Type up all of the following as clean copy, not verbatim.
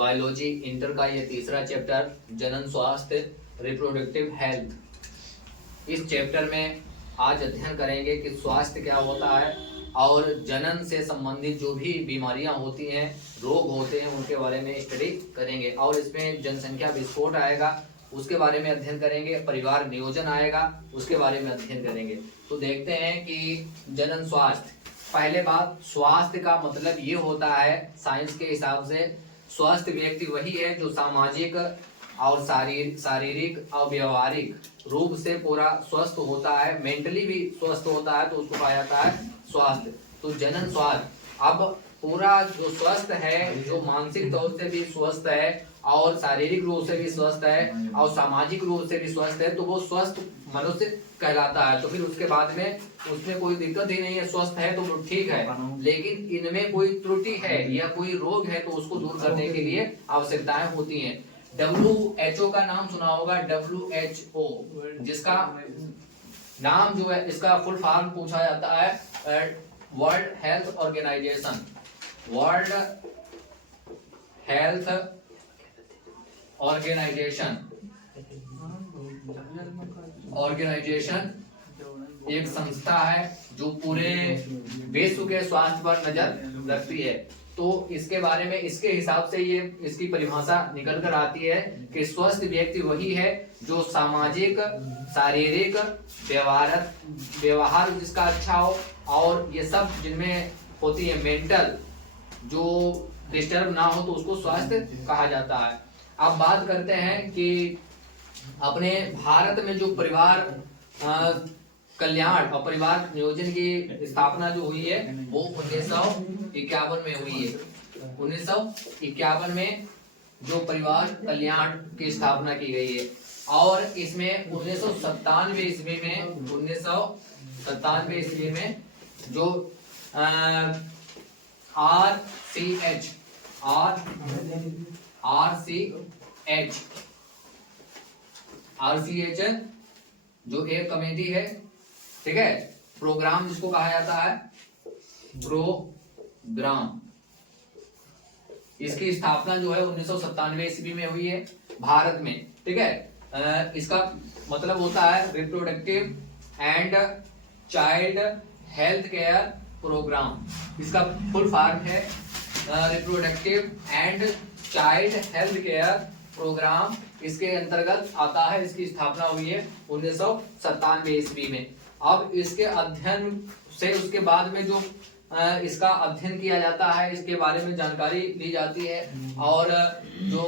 Biology inter का ये तीसरा चैप्टर जनन स्वास्थ्य रिप्रोडक्टिव हेल्थ। इस चैप्टर में आज अध्ययन करेंगे कि स्वास्थ्य क्या होता है और जनन से संबंधित जो भी बीमारियां होती हैं, रोग होते हैं, उनके बारे में स्टडी करेंगे। और इसमें जनसंख्या विस्फोट आएगा, उसके बारे में अध्ययन करेंगे। परिवार नियोजन आएगा, उसके बारे में अध्ययन करेंगे। तो देखते हैं कि जनन स्वास्थ्य। पहले बात, स्वास्थ्य का मतलब ये होता है साइंस के हिसाब से, स्वस्थ व्यक्ति वही है जो सामाजिक और शारीरिक और व्यवहारिक रूप से पूरा स्वस्थ होता है, मेंटली भी स्वस्थ होता है, तो उसको कहा जाता है स्वास्थ्य। तो जनन स्वास्थ्य। अब पूरा जो स्वस्थ है, जो मानसिक तौर से भी स्वस्थ है और शारीरिक रूप से भी स्वस्थ है और सामाजिक रूप से भी स्वस्थ है, तो वो स्वस्थ मनुष्य कहलाता है। तो फिर उसके बाद में उसमें कोई दिक्कत ही नहीं है, स्वस्थ है तो ठीक है। लेकिन इनमें कोई त्रुटि है या कोई रोग है तो उसको दूर करने के लिए आवश्यकताएं होती हैं। WHO का नाम सुना होगा, WHO, जिसका नाम जो है, इसका फुल फॉर्म पूछा जाता है world health organisation. World health organisation एक संस्था है जो पूरे विश्व के स्वास्थ्य पर नजर रखती है। तो इसके बारे में, इसके हिसाब से ये इसकी परिभाषा निकल कर आती है कि स्वस्थ व्यक्ति वही है जो सामाजिक, शारीरिक, व्यवहार जिसका अच्छा हो और ये सब जिनमें होती है, मेंटल जो डिस्टर्ब ना हो, तो उसको स्वास्थ्य कहा जाता है। अब बात करते हैं कि अपने भारत में जो परिवार कल्याण और परिवार नियोजन की स्थापना जो हुई है वो 1951 में हुई है। 1951 में जो परिवार कल्याण की स्थापना की गई है। और इसमें 1997 ईस्वी में जो RCH जो एक कमेटी है, ठीक है, प्रोग्राम जिसको कहा जाता है प्रोग्राम, इसकी स्थापना जो है 1997 ईस्वी में हुई है भारत में, ठीक है। इसका मतलब होता है reproductive and child health care programme. इसका फुल फॉर्म है reproductive and child health care programme. इसके अंतर्गत आता है, इसकी स्थापना हुई है 1997 ईस्वी में। अब इसके अध्ययन से उसके बाद में जो इसका अध्ययन किया जाता है, इसके बारे में जानकारी ली जाती है और जो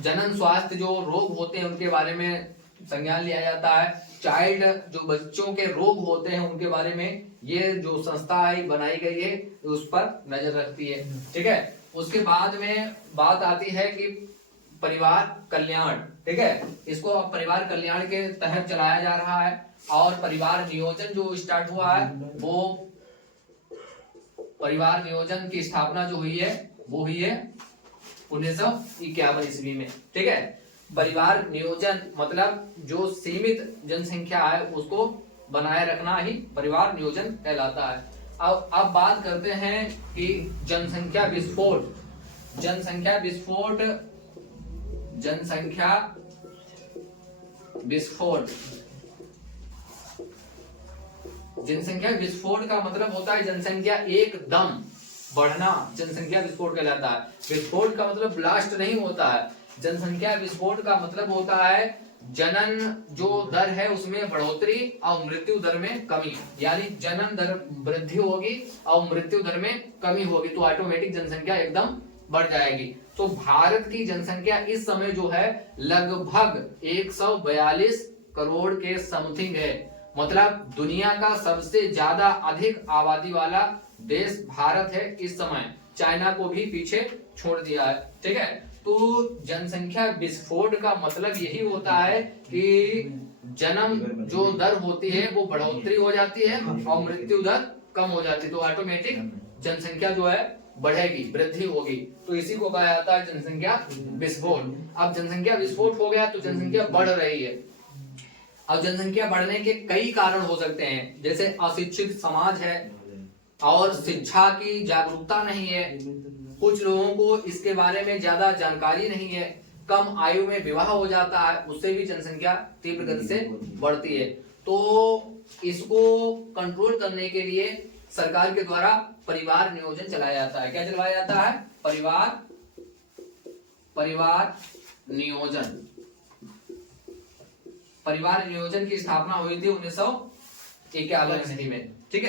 जनन स्वास्थ्य जो रोग होते हैं उनके बारे में संज्ञान लिया जाता है। चाइल्ड जो बच्चों के रोग होते हैं उनके बारे में ये जो संस्था है बनाई गई है, उस पर नजर रखती है, ठीक है। उसके बाद में बात आती है कि परिवार कल्याण, ठीक है, इसको अब परिवार कल्याण के तहत चलाया जा रहा है। और परिवार नियोजन जो स्टार्ट हुआ है, वो परिवार नियोजन की स्थापना जो हुई है वो हुई है 1951 ईस्वी में, ठीक है। परिवार नियोजन मतलब जो सीमित जनसंख्या है उसको बनाए रखना ही परिवार नियोजन कहलाता है। अब बात करते हैं कि जनसंख्या विस्फोट। जनसंख्या विस्फोट का मतलब होता है जनसंख्या एकदम बढ़ना, जनसंख्या विस्फोट कहलाता है। विस्फोट का मतलब ब्लास्ट नहीं होता है। जनसंख्या विस्फोट का मतलब होता है जनन जो दर है उसमें बढ़ोतरी और मृत्यु दर में कमी, यानी जनन दर वृद्धि होगी और मृत्यु दर में कमी होगी, तो ऑटोमेटिक जनसंख्या एकदम बढ़ जाएगी। तो भारत की जनसंख्या इस समय जो है लगभग 142 करोड़ के समथिंग है। मतलब दुनिया का सबसे ज्यादा अधिक आबादी वाला देश भारत है इस समय, चाइना को भी पीछे छोड़ दिया है, ठीक है। तो जनसंख्या विस्फोट का मतलब यही होता है कि जन्म जो दर होती है वो बढ़ोतरी हो जाती है और मृत्यु दर कम हो जाती है, तो ऑटोमेटिक जनसंख्या जो है बढ़ेगी, वृद्धि होगी। तो इसी को कहा जाता है जनसंख्या विस्फोट। अब जनसंख्या विस्फोट हो गया तो जनसंख्या बढ़ रही है। अब जनसंख्या बढ़ने के कई कारण हो सकते हैं, जैसे अशिक्षित समाज है और शिक्षा की जागरूकता नहीं है, कुछ लोगों को इसके बारे में ज्यादा जानकारी नहीं है, कम आयु में विवाह हो जाता है, उससे भी जनसंख्या तीव्र गति से बढ़ती है। तो इसको कंट्रोल करने के लिए सरकार के द्वारा परिवार नियोजन चलाया जाता है। क्या चलाया जाता है? परिवार नियोजन। परिवार नियोजन की स्थापना हुई थी 1951 ईस्वी में। ठीक है।